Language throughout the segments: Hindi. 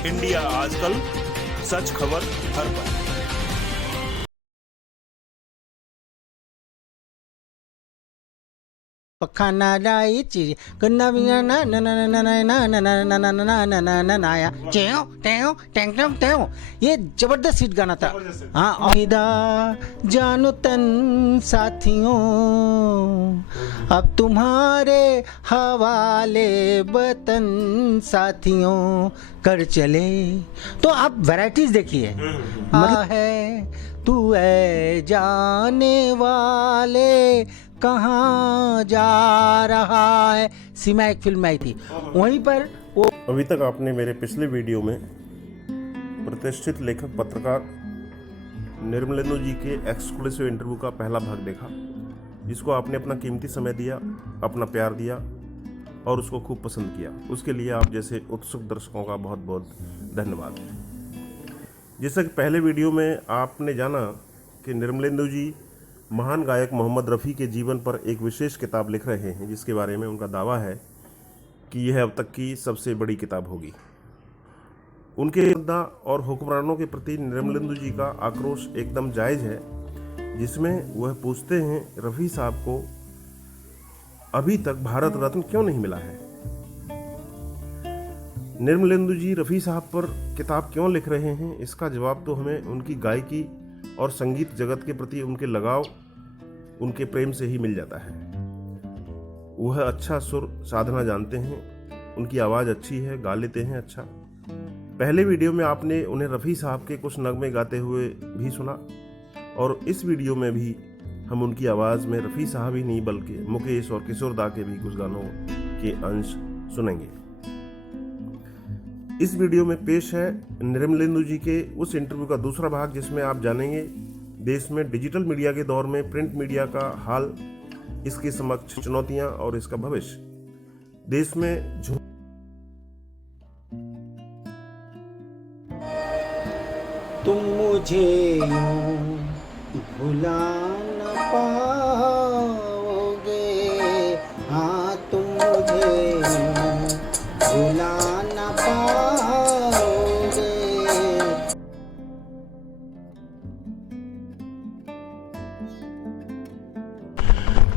इंडिया आजकल, सच खबर हर पल। पखाना डाई चीज कन्ना बिना ना ना ना ना ना ना ना ना ना ना ना ना ना ना ना या चेओ टेओ टेंग टेंग टेओ, ये जबरदस्त हिट गाना था। हाँ, औहिदा जानो तन साथियों, अब तुम्हारे हवाले वतन साथियों, कर चले। तो आप वैरायटीज देखिए, मतलब है तू है जाने वाले कहाँ जा रहा है, सीमा एक फिल्म आई थी, वहीं पर वो। अभी तक आपने मेरे पिछले वीडियो में प्रतिष्ठित लेखक पत्रकार निर्मलेंदु जी के एक्सक्लूसिव इंटरव्यू का पहला भाग देखा, जिसको आपने अपना कीमती समय दिया, अपना प्यार दिया और उसको खूब पसंद किया। उसके लिए आप जैसे उत्सुक दर्शकों का बहुत बहुत धन्यवाद। जैसा कि पहले वीडियो में आपने जाना कि निर्मलेंदु जी महान गायक मोहम्मद रफ़ी के जीवन पर एक विशेष किताब लिख रहे हैं, जिसके बारे में उनका दावा है कि यह अब तक की सबसे बड़ी किताब होगी। उनके मुद्दा और हुक्मरानों के प्रति निर्मलेंदु जी का आक्रोश एकदम जायज़ है, जिसमें वह पूछते हैं रफ़ी साहब को अभी तक भारत रत्न क्यों नहीं मिला है। निर्मलेंदु जी रफ़ी साहब पर किताब क्यों लिख रहे हैं, इसका जवाब तो हमें उनकी गायकी और संगीत जगत के प्रति उनके लगाव, उनके प्रेम से ही मिल जाता है। वह अच्छा सुर साधना जानते हैं, उनकी आवाज़ अच्छी है, गा लेते हैं अच्छा। पहले वीडियो में आपने उन्हें रफ़ी साहब के कुछ नगमे गाते हुए भी सुना, और इस वीडियो में भी हम उनकी आवाज़ में रफ़ी साहब ही नहीं बल्कि मुकेश और किशोर दा के भी कुछ गानों के अंश सुनेंगे। इस वीडियो में पेश है निर्मलेंदु जी के उस इंटरव्यू का दूसरा भाग, जिसमें आप जानेंगे देश में डिजिटल मीडिया के दौर में प्रिंट मीडिया का हाल, इसके समक्ष चुनौतियां और इसका भविष्य। देश में तुम मुझे यूं भुला न पाओगे, हाँ तुम मुझे यूं भुला न पाओगे।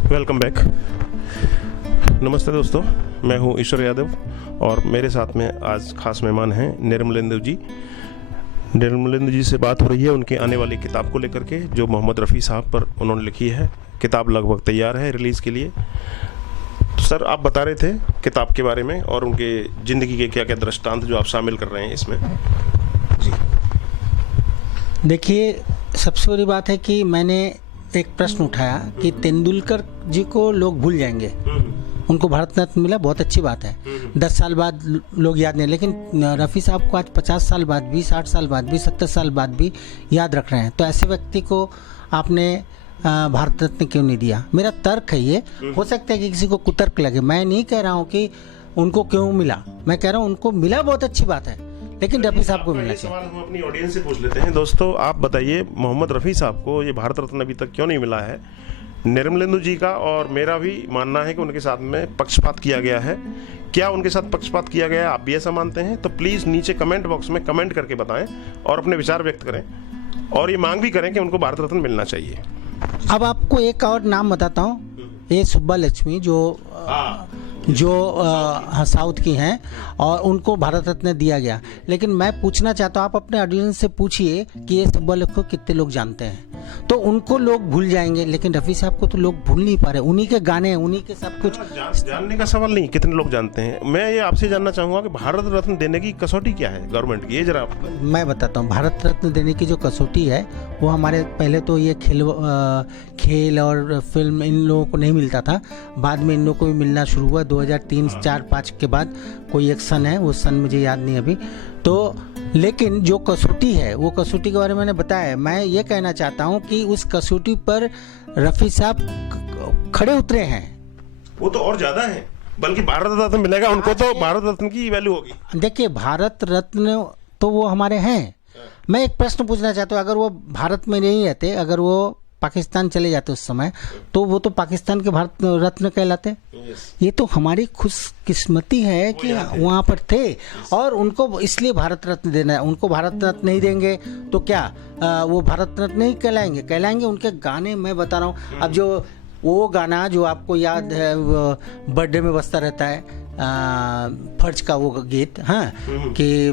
Welcome back. नमस्ते दोस्तों, मैं हूं ईश्वर यादव और मेरे साथ में आज खास मेहमान हैं निर्मलेंदु जी। निर्मलेंदु जी से बात हो रही है उनके आने वाली किताब को लेकर के, जो मोहम्मद रफ़ी साहब पर उन्होंने लिखी है। किताब लगभग तैयार है रिलीज़ के लिए। तो सर, आप बता रहे थे किताब के बारे में और उनके ज़िंदगी के क्या क्या दृष्टांत जो आप शामिल कर रहे हैं इसमें। जी देखिए, सबसे बड़ी बात है कि मैंने एक प्रश्न उठाया कि तेंदुलकर जी को लोग भूल जाएंगे, उनको भारत रत्न मिला, बहुत अच्छी बात है। 10 साल बाद लोग याद नहीं, लेकिन रफ़ी साहब को आज 50 साल बाद भी, 60 साल बाद भी, 70 साल बाद भी याद रख रहे हैं। तो ऐसे व्यक्ति को आपने भारत रत्न क्यों नहीं दिया? मेरा तर्क है ये। हो सकता है कि किसी को कुतर्क लगे, मैं नहीं कह रहा हूँ कि उनको क्यों मिला, मैं कह रहा हूँ उनको मिला, बहुत अच्छी बात है, लेकिन रफ़ी साहब को मिलना चाहिए। सवाल हम अपनी ऑडियंस से पूछ लेते हैं। दोस्तों, आप बताइए, मोहम्मद रफ़ी साहब को ये भारत रत्न अभी तक क्यों नहीं मिला है? निर्मलेंदु जी का और मेरा भी मानना है कि उनके साथ में पक्षपात किया गया है। क्या उनके साथ पक्षपात किया गया है, आप भी ऐसा मानते हैं? तो प्लीज़ नीचे कमेंट बॉक्स में कमेंट करके बताएं और अपने विचार व्यक्त करें, और ये मांग भी करें कि उनको भारत रत्न मिलना चाहिए। अब आपको एक और नाम बताता हूँ, ये सुब्बा लक्ष्मी जो साउथ की हैं, और उनको भारत रत्न दिया गया। लेकिन मैं पूछना चाहता हूँ, आप अपने ऑडियंस से पूछिए कि ये सुब्बा लक्ष्मी को कितने लोग जानते हैं। तो उनको लोग भूल जाएंगे, लेकिन रफ़ी साहब को तो लोग भूल नहीं पा रहे। उन्हीं के गाने, उन्हीं के सब कुछ। जानने का सवाल नहीं कितने लोग जानते हैं, मैं ये आपसे जानना चाहूँगा कि भारत रत्न देने की कसौटी क्या है गवर्नमेंट की, ये जरा मैं बताता हूँ। भारत रत्न देने की जो कसौटी है, वो हमारे पहले तो ये खेल और फिल्म इन लोगों को नहीं मिलता था, बाद में इन लोगों को भी मिलना शुरू हुआ 2003, 4, 5 के बाद। कोई एक सन है, वो सन मुझे याद नहीं अभी। तो लेकिन जो कसौटी है, वो कसौटी के बारे में मैंने बताया। मैं ये कहना चाहता हूँ कि उस कसौटी पर रफ़ी साहब खड़े उतरे हैं। वो तो और ज़्यादा है, बल्कि भारत रत्न मिलेगा उनको, तो भारत रत्न की वैल्यू होगी। देखिए, भारत रत्न तो वो हमारे हैं। मैं एक प्रश्न पूछना चाहता हूँ, अगर वो भारत में नहीं रहते, अगर वो पाकिस्तान चले जाते उस समय, तो वो तो पाकिस्तान के भारत रत्न कहलाते। ये तो हमारी खुशकिस्मती है कि वहाँ पर थे, और उनको इसलिए भारत रत्न देना है। उनको भारत रत्न नहीं देंगे तो क्या वो भारत रत्न नहीं कहलाएंगे। उनके गाने मैं बता रहा हूँ। अब जो वो गाना जो आपको याद है, बर्थडे में बजता रहता है, फर्ज का वो गीत, हाँ, कि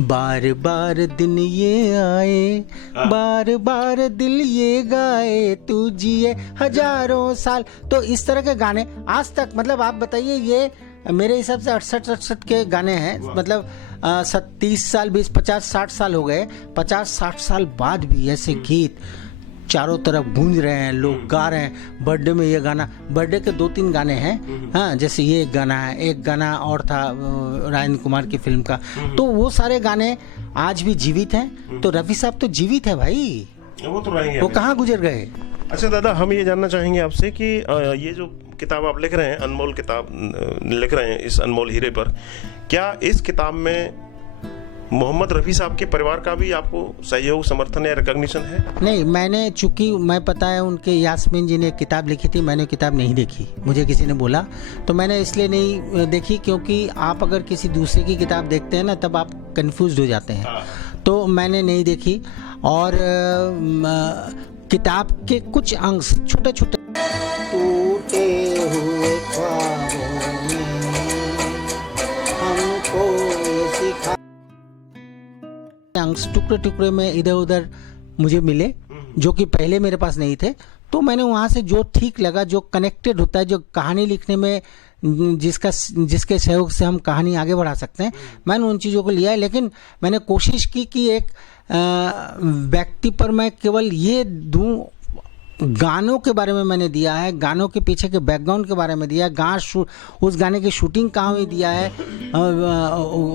बार बार दिन ये आए, बार बार दिल ये गाए, तू जिए हजारों साल। तो इस तरह के गाने आज तक, मतलब आप बताइए, ये मेरे हिसाब से 68 के गाने हैं, मतलब 30 साल 20 50 60 साल हो गए। 50-60 साल बाद भी ऐसे गीत चारों तरफ गूंज रहे हैं, लोग गा रहे हैं। बर्थडे में ये गाना, बर्थडे के 2-3 गाने हैं, हाँ, जैसे ये एक गाना है, एक गाना और था राजेंद्र कुमार की फिल्म का। तो वो सारे गाने आज भी जीवित हैं। तो रफी साहब तो जीवित है भाई, वो तो रहेंगे, वो कहाँ गुजर गए। अच्छा दादा, हम ये जानना चाहेंगे आपसे कि ये जो किताब आप लिख रहे हैं, अनमोल किताब लिख रहे हैं इस अनमोल हीरे पर, क्या इस किताब में मोहम्मद रफ़ी साहब के परिवार का भी आपको सहयोग, समर्थन या रिकॉग्निशन है? नहीं, मैंने, चूंकि मैं पता है उनके यास्मीन जी ने किताब लिखी थी, मैंने किताब नहीं देखी, मुझे किसी ने बोला, तो मैंने इसलिए नहीं देखी, क्योंकि आप अगर किसी दूसरे की किताब देखते हैं ना, तब आप कंफ्यूज हो जाते हैं। तो मैंने नहीं देखी। और किताब के कुछ अंश छोटे छोटे टूटे हुए ख्वाबों में हमको ये सिखा, अंश टुकड़े टुकड़े में इधर उधर मुझे मिले, जो कि पहले मेरे पास नहीं थे। तो मैंने वहाँ से जो ठीक लगा, जो कनेक्टेड होता है, जो कहानी लिखने में जिसके सहयोग से हम कहानी आगे बढ़ा सकते हैं, मैंने उन चीज़ों को लिया है। लेकिन मैंने कोशिश की कि एक व्यक्ति पर मैं केवल ये दूं, गानों के बारे में मैंने दिया है, गानों के पीछे के बैकग्राउंड के बारे में दिया है, उस गाने की शूटिंग कहाँ हुई दिया है।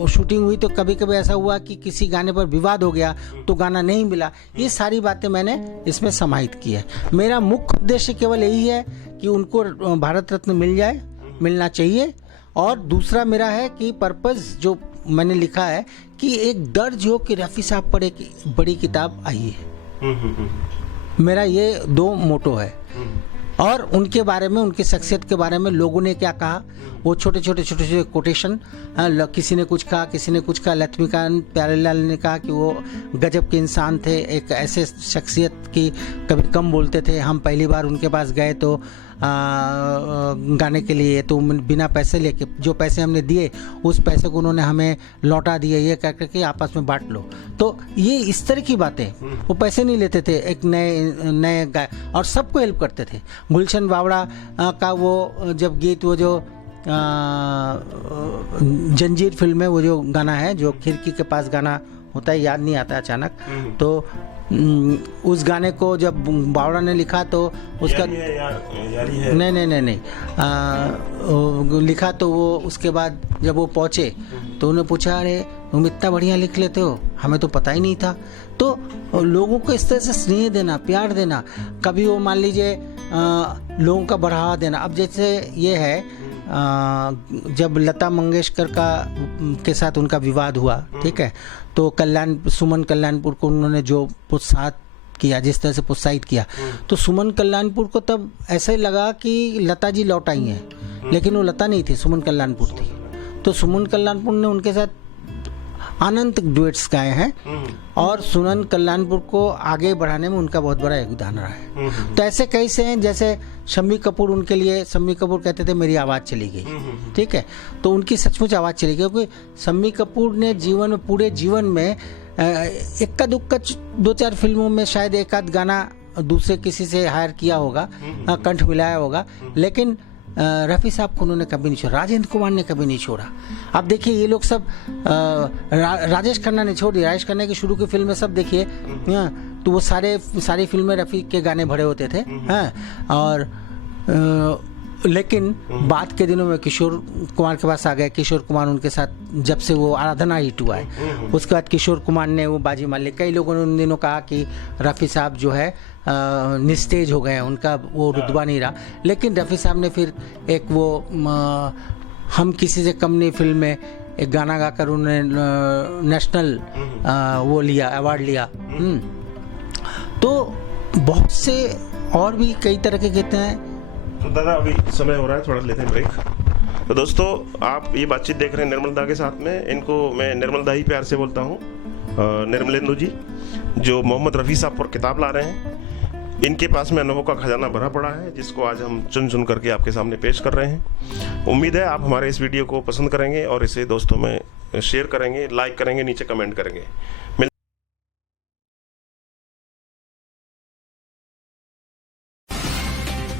शूटिंग हुई तो कभी कभी ऐसा हुआ कि किसी गाने पर विवाद हो गया तो गाना नहीं मिला। ये सारी बातें मैंने इसमें समाहित की है। मेरा मुख्य उद्देश्य केवल यही है कि उनको भारत रत्न मिल जाए, मिलना चाहिए। और दूसरा मेरा है कि पर्पस जो मैंने लिखा है कि एक दर्ज हो कि रफ़ी साहब पर एक बड़ी किताब आई है। मेरा ये 2 मोटो है। और उनके बारे में, उनकी शख्सियत के बारे में लोगों ने क्या कहा, वो छोटे छोटे कोटेशन, किसी ने कुछ कहा, लक्ष्मीकांत प्यारेलाल ने कहा कि वो गजब के इंसान थे, एक ऐसे शख्सियत की कभी कम बोलते थे। हम पहली बार उनके पास गए तो गाने के लिए, तो बिना पैसे लेके, जो पैसे हमने दिए उस पैसे को उन्होंने हमें लौटा दिए, ये कह कर के आपस में बांट लो। तो ये इस तरह की बातें, वो पैसे नहीं लेते थे, एक नए गाय, और सबको हेल्प करते थे। गुलशन बावड़ा का वो जब गीत, वो जो जंजीर फिल्म में वो जो गाना है, जो खिड़की के पास गाना होता है, याद नहीं आता अचानक, तो उस गाने को जब बावड़ा ने लिखा तो उसका यारी है। नहीं लिखा, तो वो उसके बाद जब वो पहुँचे तो उन्हें पूछा, अरे तुम इतना बढ़िया लिख लेते हो, हमें तो पता ही नहीं था। तो लोगों को इस तरह से स्नेह देना, प्यार देना, कभी वो मान लीजिए लोगों का बढ़ावा देना। अब जैसे ये है, जब लता मंगेशकर के साथ उनका विवाद हुआ, ठीक है, तो सुमन कल्याणपुर को उन्होंने जो प्रोत्साहित किया, जिस तरह से प्रोत्साहित किया, तो सुमन कल्याणपुर को तब ऐसे लगा कि लता जी लौट आई हैं, लेकिन वो लता नहीं थी, सुमन कल्याणपुर थी। तो सुमन कल्याणपुर ने उनके साथ अनंत डुएट्स गाए हैं, और सुमन कल्याणपुर को आगे बढ़ाने में उनका बहुत बड़ा योगदान रहा है। तो ऐसे कई से हैं, जैसे शम्मी कपूर, उनके लिए शम्मी कपूर कहते थे मेरी आवाज़ चली गई, ठीक है, तो उनकी सचमुच आवाज़ चली गई, क्योंकि शम्मी कपूर ने पूरे जीवन में इक्का दुक्का 2-4 फिल्मों में शायद एक आध गाना दूसरे किसी से हायर किया होगा, कंठ मिलाया होगा, लेकिन रफ़ी साहब को उन्होंने कभी नहीं छोड़ा, राजेंद्र कुमार ने कभी नहीं छोड़ा। अब देखिए ये लोग सब, राजेश खन्ना ने छोड़ दिया, राजेश खन्ना की शुरू की फिल्में सब देखिए, तो वो सारी फिल्में रफ़ी के गाने भरे होते थे, और लेकिन बाद के दिनों में किशोर कुमार के पास आ गए। किशोर कुमार उनके साथ, जब से वो आराधना हिट हुआ है, उसके बाद किशोर कुमार ने वो बाजी मार ली। कई लोगों ने उन दिनों कहा कि रफ़ी साहब जो है निस्तेज हो गए हैं, उनका वो रुतबा नहीं रहा, लेकिन रफ़ी साहब ने फिर एक वो हम किसी से कम नहीं फिल्म में एक गाना गाकर उन्होंने नेशनल वो लिया, अवार्ड लिया। तो बहुत से और भी कई तरह के गीत हैं। तो दादा अभी समय हो रहा है, थोड़ा लेते हैं ब्रेक। तो दोस्तों आप ये बातचीत देख रहे हैं निर्मल दा के साथ में। इनको मैं निर्मल दा ही प्यार से बोलता हूँ। निर्मलेंदु जी जो मोहम्मद रफ़ी साहब पर किताब ला रहे हैं, इनके पास में अनुभव का खजाना भरा पड़ा है, जिसको आज हम चुन चुन करके आपके सामने पेश कर रहे हैं। उम्मीद है आप हमारे इस वीडियो को पसंद करेंगे और इसे दोस्तों में शेयर करेंगे, लाइक करेंगे, नीचे कमेंट करेंगे।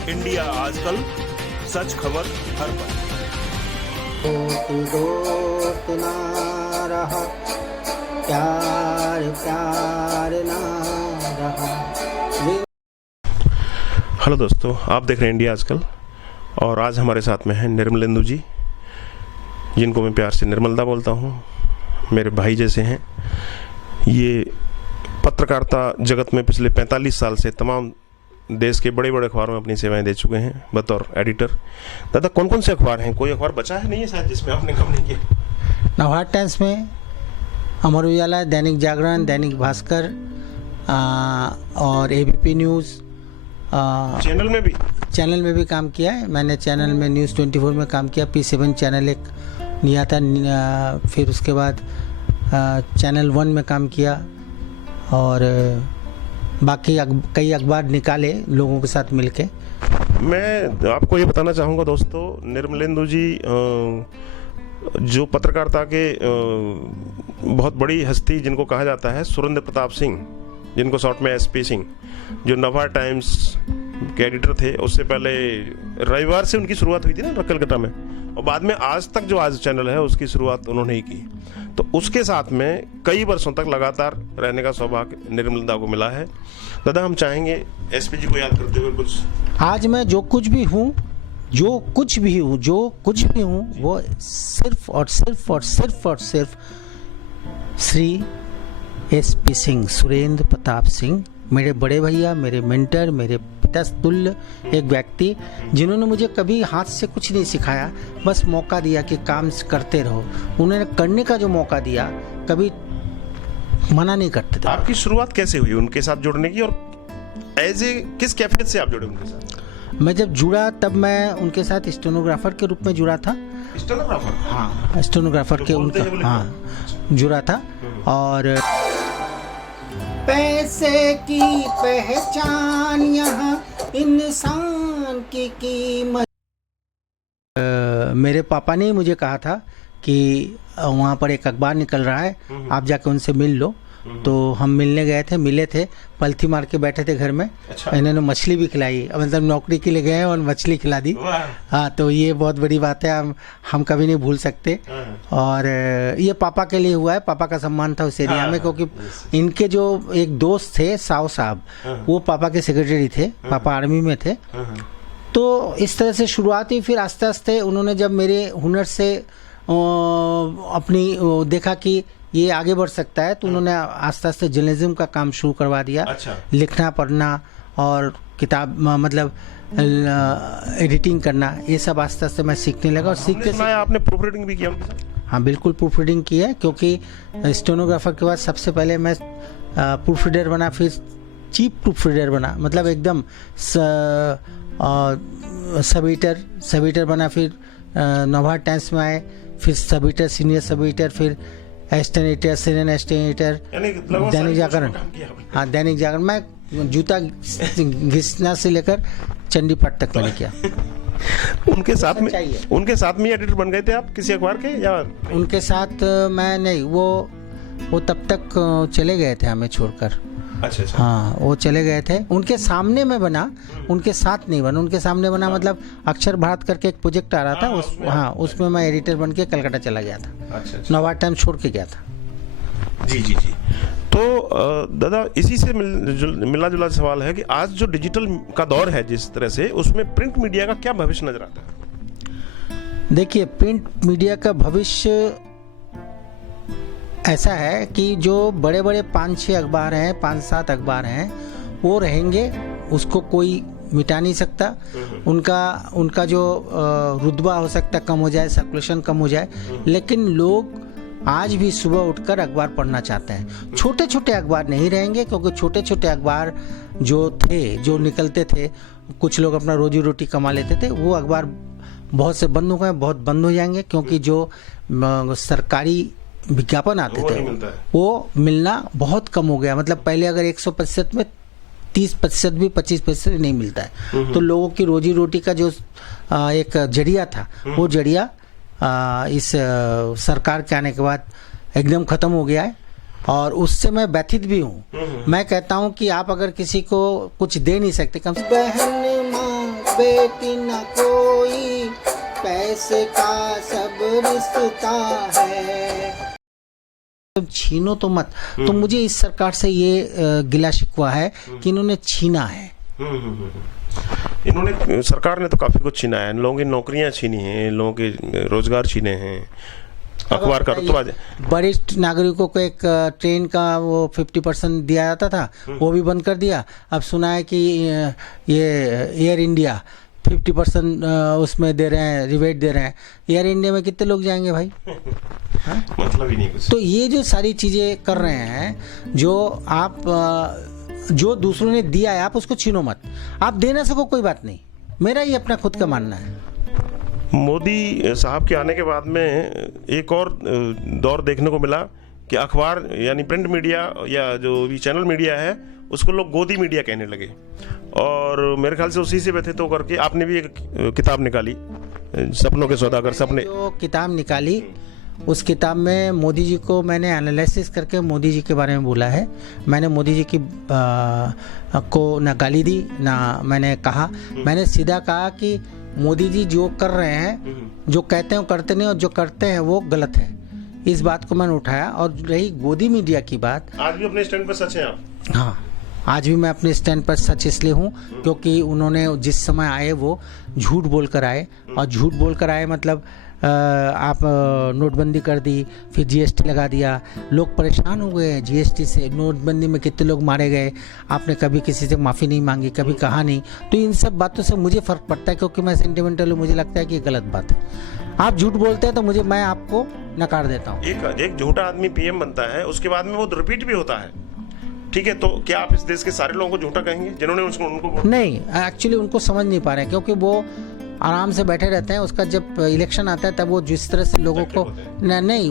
इंडिया आजकल, सच खबर हर पल। दोस्त ना रहा, प्यार प्यार ना रहा। हेलो दोस्तों, आप देख रहे हैं इंडिया आजकल और आज हमारे साथ में हैं निर्मलेंदु जी, जिनको मैं प्यार से निर्मलदा बोलता हूँ। मेरे भाई जैसे हैं। ये पत्रकारिता जगत में पिछले 45 साल से तमाम देश के बड़े बड़े अखबारों में अपनी सेवाएं दे चुके हैं बतौर एडिटर। दादा कौन कौन से अखबार हैं? कोई अखबार बचा है नहीं है शायद जिसमें आपने काम नहीं किया? नवभारत टाइम्स में, अमर उजाला, दैनिक जागरण, दैनिक भास्कर और एबीपी न्यूज़। चैनल में भी काम किया है मैंने। चैनल में न्यूज़ 24 में काम किया, P7 चैनल एक लिया था, फिर उसके बाद चैनल 1 में काम किया और बाकी कई अखबार निकाले लोगों के साथ मिलके। मैं आपको ये बताना चाहूँगा दोस्तों, निर्मलेंदु जी जो पत्रकारिता के बहुत बड़ी हस्ती जिनको कहा जाता है, सुरेंद्र प्रताप सिंह, जिनको शॉर्ट में SP सिंह, जो नवभारत टाइम्स के एडिटर थे। उससे पहले रविवार से उनकी शुरुआत हुई थी ना कलकत्ता में, और बाद में आज तक जो आज चैनल है उसकी शुरुआत उन्होंने ही की। तो उसके साथ में कई वर्षों तक लगातार रहने का सौभाग्य निर्मलदा को मिला है। दादा हम चाहेंगे SP जी को याद करते हुए कुछ। आज मैं जो कुछ भी हूँ वो सिर्फ और सिर्फ श्री SP सिंह, सुरेंद्र प्रताप सिंह, मेरे बड़े भैया, मेरे मेंटर, मेरे पिता तुल्य एक व्यक्ति, जिन्होंने मुझे कभी हाथ से कुछ नहीं सिखाया, बस मौका दिया कि काम करते रहो। उन्होंने करने का जो मौका दिया, कभी मना नहीं करते थे। आपकी शुरुआत कैसे हुई उनके साथ जुड़ने की, और किस कैफियत से आप जुड़े उनके साथ? मैं जब जुड़ा तब मैं उनके साथ स्टेनोग्राफर के रूप में जुड़ा था। स्टेनोग्राफर? हाँ, स्टेनोग्राफर के उनका जुड़ा था। और पैसे की पहचान यहाँ इंसान की कीमत। मेरे पापा ने मुझे कहा था कि वहाँ पर एक अखबार निकल रहा है, आप जाके उनसे मिल लो। तो हम मिले थे, पलथी मार के बैठे थे घर में। अच्छा। इन्होंने मछली भी खिलाई, मतलब नौकरी के लिए गए और मछली खिला दी। हाँ, तो ये बहुत बड़ी बात है, हम कभी नहीं भूल सकते। और ये पापा के लिए हुआ है, पापा का सम्मान था उस एरिया में, क्योंकि इनके जो एक दोस्त थे साव साहब, वो पापा के सेक्रेटरी थे, पापा आर्मी में थे। तो इस तरह से शुरुआत हुई। फिर आस्ते आस्ते उन्होंने जब मेरे हुनर से अपनी देखा कि ये आगे बढ़ सकता है, तो उन्होंने आस्ते आस्ते जर्नलिज्म का काम शुरू करवा दिया। अच्छा। लिखना पढ़ना और किताब मतलब एडिटिंग करना, ये सब आस्ते आस्ते मैं सीखने लगा। और सीखते आपने प्रूफ रीडिंग भी किया उनके साथ? हाँ बिल्कुल, प्रूफ रीडिंग की है, क्योंकि स्टेनोग्राफर के बाद सबसे पहले मैं प्रूफ रीडर बना, फिर चीफ प्रूफ रीडर बना, मतलब एकदम सब एडिटर बना। फिर नवभारत टाइम्स में आए, फिर sub editor, senior sub editor, फिर assistant editor, senior assistant editor, Dainik Jagran. हाँ, दैनिक जागरण मैं जूता घिसना से लेकर चंडी पाठ तक मैंने किया। उनके साथ में एडिटर बन गए थे आप किसी अखबार के, या? उनके साथ मैं नहीं, वो तब तक चले गए थे हमें छोड़कर। अच्छा। हाँ, वो चले गए थे। उनके सामने में बना, उनके साथ नहीं बना। उनके सामने बना मतलब अक्षर भारत करके एक प्रोजेक्ट आ रहा था, उसमें मैं एडिटर बन के कलकत्ता चला गया था। अच्छा। नवभारत टाइम्स छोड़ के गया था। जी। तो दादा इसी से मिला जुला सवाल है कि आज जो डिजिटल का दौर है जिस तरह से, उसमें प्रिंट मीडिया का क्या भविष्य नजर आता है? देखिए, प्रिंट मीडिया का भविष्य ऐसा है कि जो बड़े बड़े 5-6 अखबार हैं, 5-7 अखबार हैं, वो रहेंगे, उसको कोई मिटा नहीं सकता। उनका जो रुतबा हो सकता है कम हो जाए, सर्कुलेशन कम हो जाए, लेकिन लोग आज भी सुबह उठकर अखबार पढ़ना चाहते हैं। छोटे छोटे अखबार नहीं रहेंगे, क्योंकि छोटे छोटे अखबार जो थे, जो निकलते थे, कुछ लोग अपना रोजी रोटी कमा लेते थे, वो अखबार बहुत से बंद हो गए, बहुत बंद हो जाएंगे, क्योंकि जो सरकारी विज्ञापन आते थे वो मिलना बहुत कम हो गया। मतलब पहले अगर 100% में 30% भी 25% नहीं मिलता है, तो लोगों की रोजी रोटी का जो एक जरिया था, वो जरिया इस सरकार के आने के बाद एकदम खत्म हो गया है। और उससे मैं व्यथित भी हूँ। मैं कहता हूँ कि आप अगर किसी को कुछ दे नहीं सकते, कम से कम बहन माँ बेटी ना कोई, पैसे का सब रिश्ता है, तुम छीनो तो मत। तो मुझे इस सरकार से ये गिला शिकवा है कि इन्होंने छीना है। इन्होंने, सरकार ने तो काफी कुछ छीना है। लोगों की नौकरियां छीनी हैं, लोगों के रोजगार छीने हैं। अखबार का तो वरिष्ठ नागरिकों को एक ट्रेन का वो 50% दिया जाता था, वो भी बंद कर दिया। अब सुना है कि ये एयर इंडिया 50% उसमें दे रहे हैं, रिबेट दे रहे हैं। एयर इंडिया में कितने लोग जाएंगे भाई? मतलब ही नहीं कुछ। तो ये जो सारी चीजें कर रहे हैं, जो आप जो दूसरों ने दिया है, आप उसको छीनो मत। आप दे ना सको कोई बात नहीं, मेरा ही अपना खुद का मानना है। मोदी साहब के आने के बाद में एक और दौर देखने को मिला कि अखबार यानी प्रिंट मीडिया या जो भी चैनल मीडिया है उसको लोग गोदी मीडिया कहने लगे। और मेरे ख्याल से उसी से व्यथित होकर के आपने भी एक किताब निकाली, सपनों के सौदागर। सपने जो किताब निकाली, उस किताब में मोदी जी को मैंने एनालिसिस करके मोदी जी के बारे में बोला है। मैंने मोदी जी की को ना गाली दी ना मैंने कहा। मैंने सीधा कहा कि मोदी जी जो कर रहे हैं, जो कहते हैं वो करते नहीं, और जो करते हैं वो गलत है। इस बात को मैंने उठाया। और रही गोदी मीडिया की बात, आज भी अपने स्टैंड पर सच है आप? हाँ, आज भी मैं अपने स्टैंड पर सच इसलिए हूँ क्योंकि उन्होंने जिस समय आए वो झूठ बोलकर आए। और झूठ बोलकर आए मतलब आप नोटबंदी कर दी, फिर जीएसटी लगा दिया, लोग परेशान हो गए जीएसटी से। नोटबंदी में कितने लोग मारे गए, आपने कभी किसी से माफ़ी नहीं मांगी, कभी कहा नहीं। तो इन सब बातों से मुझे फ़र्क पड़ता है, क्योंकि मैं सेंटिमेंटल हूँ। मुझे लगता है कि ये गलत बात है। आप झूठ बोलते हैं तो मैं आपको नकार देता हूँ। एक झूठा आदमी पीएम बनता है, उसके बाद में वो रिपीट भी होता है, ठीक है? तो क्या आप इस देश के सारे लोगों को झूठा कहेंगे जिन्होंने उनको नहीं, एक्चुअली उनको समझ नहीं पा रहे हैं, क्योंकि वो आराम से बैठे रहते हैं। उसका जब इलेक्शन आता है तब वो जिस तरह से लोगों को नहीं,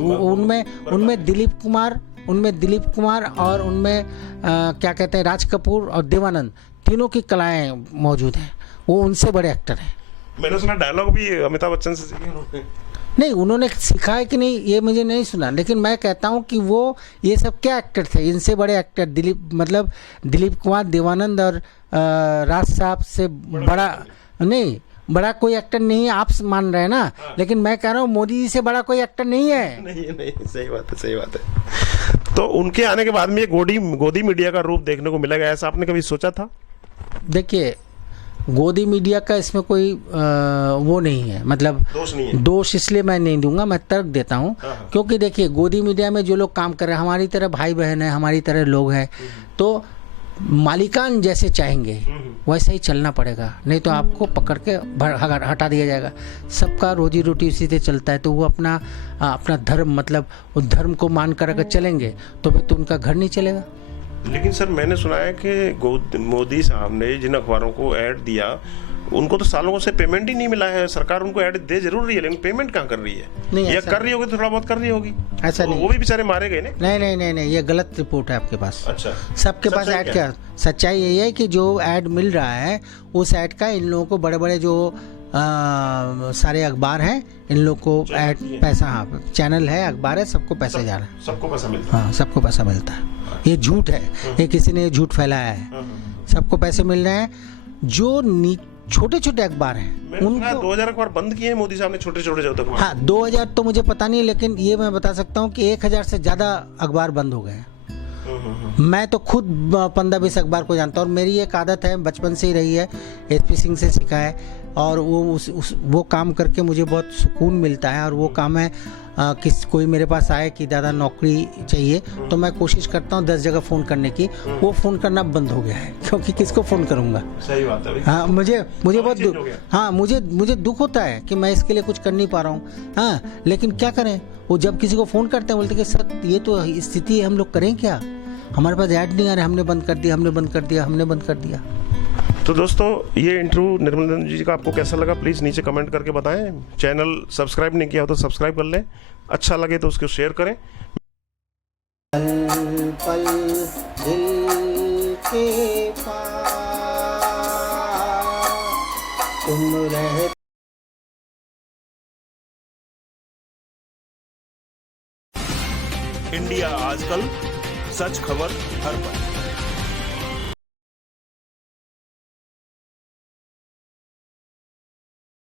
उनमें दिलीप कुमार और उन्में क्या कहते हैं, राज कपूर और देवानंद, तीनों की कलाएं मौजूद हैं। वो उनसे बड़े एक्टर हैं। मैंने सुना डायलॉग भी अमिताभ बच्चन से सीखे उन्होंने। नहीं, उन्होंने सीखा है कि नहीं ये मुझे नहीं सुना, लेकिन मैं कहता हूँ कि वो ये सब क्या एक्टर थे, इनसे बड़े एक्टर दिलीप कुमार, देवानंद और राज साहब से बड़ा कोई एक्टर नहीं है। आप मान रहे हैं ना, लेकिन मैं कह रहा हूँ मोदी जी से बड़ा कोई एक्टर नहीं है। नहीं, सही बात है। तो उनके आने के बाद में ये गोदी मीडिया का रूप देखने को मिलेगा, ऐसा आपने कभी सोचा था? देखिए, गोदी मीडिया का इसमें कोई वो नहीं है, मतलब दोष नहीं है। दोष इसलिए मैं नहीं दूंगा, मैं तर्क देता हूँ। क्योंकि देखिए, गोदी मीडिया में जो लोग काम कर रहे हैं, हमारी तरह भाई बहन है, हमारी तरह लोग हैं, तो मालिकान जैसे चाहेंगे वैसे ही चलना पड़ेगा, नहीं तो आपको पकड़ के हटा दिया जाएगा। सबका रोजी रोटी उसी से चलता है, तो वो अपना धर्म, मतलब उस धर्म को मान कर अगर चलेंगे तो फिर तो उनका घर नहीं चलेगा। लेकिन सर, मैंने सुना है कि मोदी साहब ने जिन अखबारों को ऐड दिया, उनको तो सालों से पेमेंट ही नहीं मिला है। सरकार उनको ऐड दे जरूर रही है, लेकिन पेमेंट कहाँ कर रही है? नहीं, या कर रही होगी तो थोड़ा बहुत कर रही होगी। ऐसा नहीं, वो भी बेचारे मारे गए ना। नहीं, ये गलत रिपोर्ट है आपके पास। अच्छा, सबके पास ऐड क्या? सच्चाई यही है कि जो ऐड मिल रहा है, उस ऐड का इन लोगों को बड़े जो सारे अखबार हैं, इन लोग को ऐड पैसा, हाँ, चैनल है, अखबार है, सबको पैसा जा रहा है, सबको पैसा मिलता है। हाँ, सबको पैसा मिलता है। ये झूठ है, ये किसी ने झूठ फैलाया है। सबको पैसे मिल रहे हैं। जो छोटे अखबार हैं उनको 2000 अखबार बंद किए हैं मोदी साहब ने, छोटे जो तक। हाँ, 2000 तो मुझे पता नहीं, लेकिन ये मैं बता सकता हूँ कि 1000 से ज्यादा अखबार बंद हो गए हैं। मैं तो खुद 15-20 अखबार को जानता हूँ, और मेरी एक आदत है, बचपन से ही रही है, एसपी सिंह से सीखा है। और वो काम करके मुझे बहुत सुकून मिलता है, और वो काम है कोई मेरे पास आए कि दादा नौकरी चाहिए, तो मैं कोशिश करता हूँ 10 जगह फ़ोन करने की, वो फ़ोन करना बंद हो गया है, क्योंकि किसको फ़ोन करूँगा। सही बात है। हाँ, मुझे बहुत चेंज हो गया। हाँ, मुझे दुख होता है कि मैं इसके लिए कुछ कर नहीं पा रहा हूँ। हाँ, लेकिन क्या करें, वो जब किसी को फ़ोन करते हैं बोलते कि सर ये तो स्थिति है, हम लोग करें क्या, हमारे पास ऐड नहीं आ रहे, हमने बंद कर दिया, हमने बंद कर दिया। तो दोस्तों, ये इंटरव्यू निर्मलेंदु जी का आपको कैसा लगा प्लीज़ नीचे कमेंट करके बताएं। चैनल सब्सक्राइब नहीं किया हो तो सब्सक्राइब कर लें, अच्छा लगे तो उसको शेयर करें। पल पल दिल के पास तुम रह इंडिया आजकल, सच खबर हर पल।